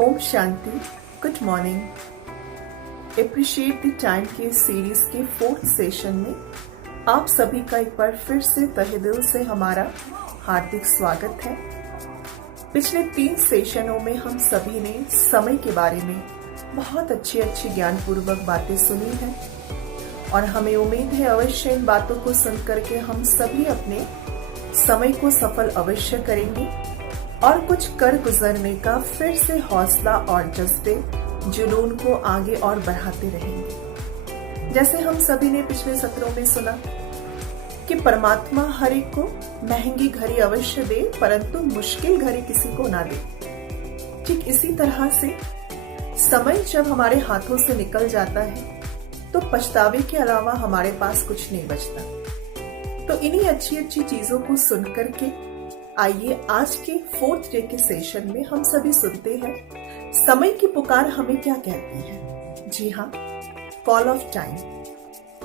ओम शांति। Good morning. Appreciate the time के इस सीरीज के 4th सेशन में आप सभी का एक बार फिर से तहे दिल से हमारा हार्दिक स्वागत है। पिछले 3 सेशनों में हम सभी ने समय के बारे में बहुत अच्छी ज्ञानपूर्वक बातें सुनी हैं और हमें उम्मीद है अवश्य इन बातों को सुन करके हम सभी अपने समय को सफल अवश्य करेंगे और कुछ कर गुजरने का फिर से हौसला और जज्बे जुनून को आगे और बढ़ाते रहेंगे। जैसे हम सभी ने पिछले सत्रों में सुना कि परमात्मा हर एक को महंगी घड़ी अवश्य दे परंतु मुश्किल घड़ी किसी को ना दे। ठीक इसी तरह से समय जब हमारे हाथों से निकल जाता है तो पछतावे के अलावा हमारे पास कुछ नहीं बचता। तो इन्हीं अच्छी चीजों को सुन करके आइए आज के 4th डे के सेशन में हम सभी सुनते हैं समय की पुकार हमें क्या कहती है। जी हाँ, कॉल ऑफ टाइम।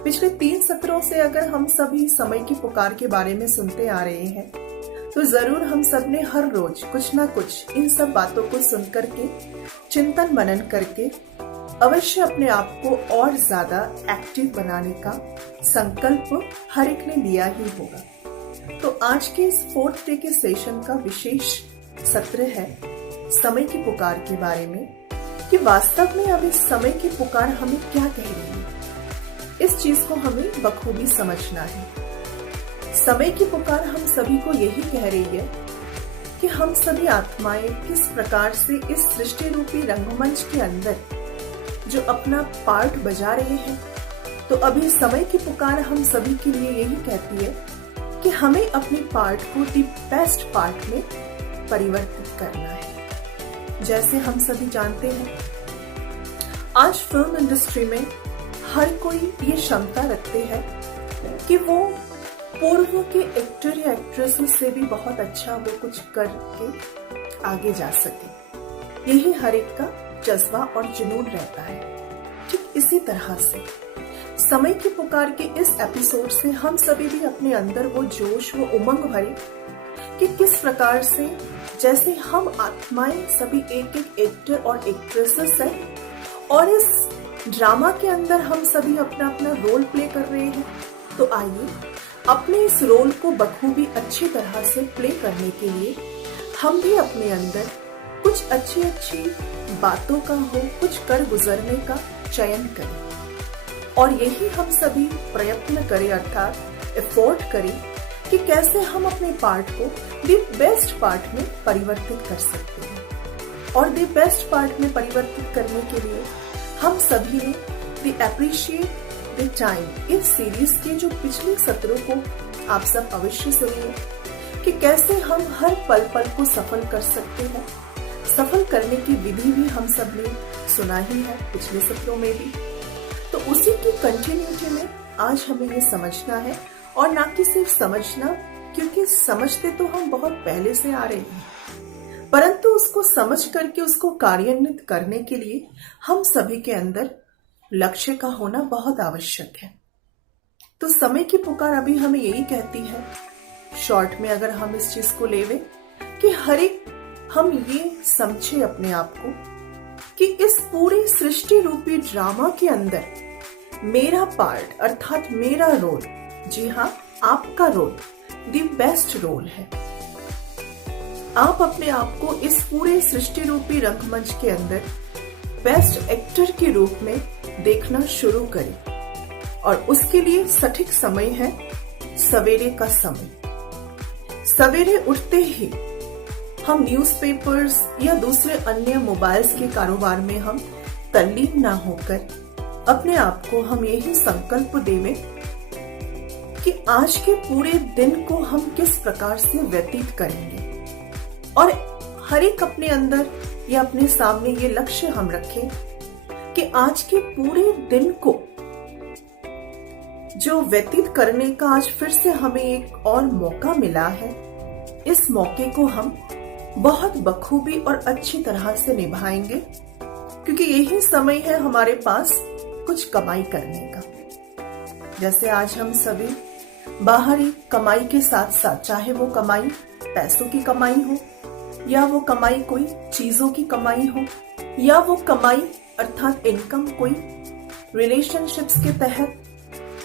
पिछले 3 सत्रों से अगर हम सभी समय की पुकार के बारे में सुनते आ रहे हैं तो जरूर हम सब ने हर रोज कुछ ना कुछ इन सब बातों को सुन करके चिंतन मनन करके अवश्य अपने आप को और ज्यादा एक्टिव बनाने का संकल्प हर एक ने लिया ही होगा। तो आज के इस 4th डे के सेशन का विशेष सत्र है समय की पुकार के बारे में कि वास्तव में अब इस समय की पुकार हमें क्या कह रही है। इस चीज को हमें बखूबी समझना है। समय की पुकार हम सभी को यही कह रही है कि हम सभी आत्माएं किस प्रकार से इस सृष्टि रूपी रंगमंच के अंदर जो अपना पार्ट बजा रहे हैं। तो अभी समय की पुकार हम सभी के लिए यही कहती है कि हमें अपने पार्ट को दी बेस्ट पार्ट में परिवर्तित करना है। जैसे हम सभी जानते हैं आज फिल्म इंडस्ट्री में हर कोई ये क्षमता रखते हैं कि वो पूर्व के एक्टर या एक्ट्रेसेस से भी बहुत अच्छा वो कुछ करके आगे जा सके। यही हर एक का जज्बा और जुनून रहता है। ठीक इसी तरह से समय की पुकार के इस एपिसोड से हम सभी भी अपने अंदर वो जोश वो उमंग भरे कि किस प्रकार से जैसे हम आत्माएं सभी एक एक्टर और एक्ट्रेसेस हैं और इस ड्रामा के अंदर हम सभी अपना अपना रोल प्ले कर रहे हैं। तो आइए अपने इस रोल को बखूबी अच्छी तरह से प्ले करने के लिए हम भी अपने अंदर कुछ अच्छी बातों का हो कुछ कर गुजरने का चयन करें और यही हम सभी प्रयत्न करें अर्थात एफोर्ट करें कि कैसे हम अपने पार्ट को द बेस्ट पार्ट में परिवर्तित कर सकते हैं। और द बेस्ट पार्ट में परिवर्तित करने के लिए हम सभी ने द अप्रिशिएट द टाइम इस सीरीज के जो पिछले सत्रों को आप सब अवश्य सुनिए कि कैसे हम हर पल को सफल कर सकते हैं। सफल करने की विधि भी हम सब ने सुना ही है पिछले सत्रों में भी। तो उसी की कंटिन्यूटी में आज हमें ये समझना है और ना कि सिर्फ समझना, क्योंकि समझते तो हम बहुत पहले से आ रहे हैं परंतु उसको समझ करके उसको कार्यान्वित करने के लिए हम सभी के अंदर लक्ष्य का होना बहुत आवश्यक है। तो समय की पुकार अभी हमें यही कहती है शॉर्ट में अगर हम इस चीज को लेवे कि हर एक हम ये समझे अपने आप को कि इस पूरी सृष्टि रूपी ड्रामा के अंदर मेरा पार्ट अर्थात मेरा रोल, जी हाँ आपका रोल द बेस्ट रोल है। आप अपने आप को इस पूरे सृष्टि रूपी रंगमंच के अंदर बेस्ट एक्टर के रूप में देखना शुरू करें और उसके लिए सटीक समय है सवेरे का समय। सवेरे उठते ही हम न्यूज़पेपर्स या दूसरे अन्य मोबाइल्स के कारोबार में हम तल्लीन ना होकर अपने आप को हम यही संकल्प देवें कि आज के पूरे दिन को हम किस प्रकार से व्यतीत करेंगे और हर एक अपने अंदर या अपने सामने ये लक्ष्य हम रखें कि आज के पूरे दिन को जो व्यतीत करने का आज फिर से हमें एक और मौका मिला है। इस मौके को हम बहुत बखूबी और अच्छी तरह से निभाएंगे क्योंकि यही समय है हमारे पास कुछ कमाई करने का। जैसे आज हम सभी बाहरी कमाई के साथ साथ चाहे वो कमाई पैसों की कमाई हो या वो कमाई कोई चीजों की कमाई हो, या वो कमाई अर्थात इनकम कोई रिलेशनशिप्स के तहत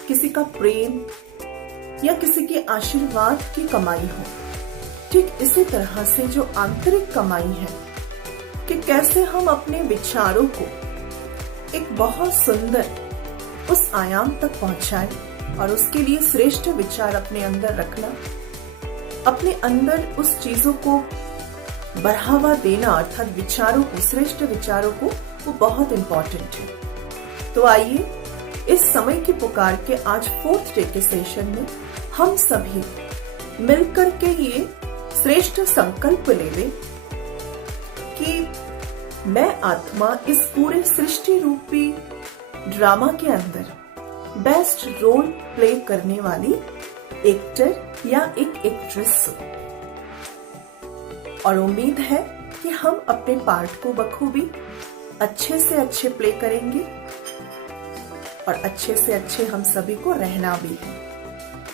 किसी का प्रेम या किसी के आशीर्वाद की कमाई हो। ठीक इसी तरह से जो आंतरिक कमाई है कि कैसे हम अपने विचारों को एक बहुत सुंदर उस आयाम तक पहुंचाएं और उसके लिए श्रेष्ठ विचार अपने अंदर रखना, अपने अंदर उस चीजों को बढ़ावा देना अर्थात विचारों को, श्रेष्ठ विचारों को, वो बहुत इंपॉर्टेंट है। तो आइए इस समय की पुकार के आज 4th डे के सेशन में हम सभी मिलकर के ये श्रेष्ठ संकल्प ले लें कि मैं आत्मा इस पूरे सृष्टि रूपी ड्रामा के अंदर बेस्ट रोल प्ले करने वाली एक्टर या एक एक्ट्रेस हूं, और उम्मीद है कि हम अपने पार्ट को बखूबी अच्छे से अच्छे प्ले करेंगे और अच्छे से अच्छे हम सभी को रहना भी है।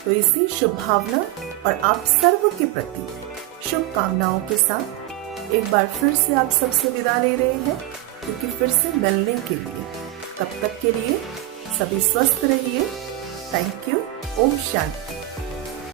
तो इसी शुभ भावना और आप सर्व के प्रति शुभकामनाओं के साथ एक बार फिर से आप सबसे विदा ले रहे हैं, क्योंकि फिर से मिलने के लिए। तब तक के लिए सभी स्वस्थ रहिए। Thank you. ओम शांति।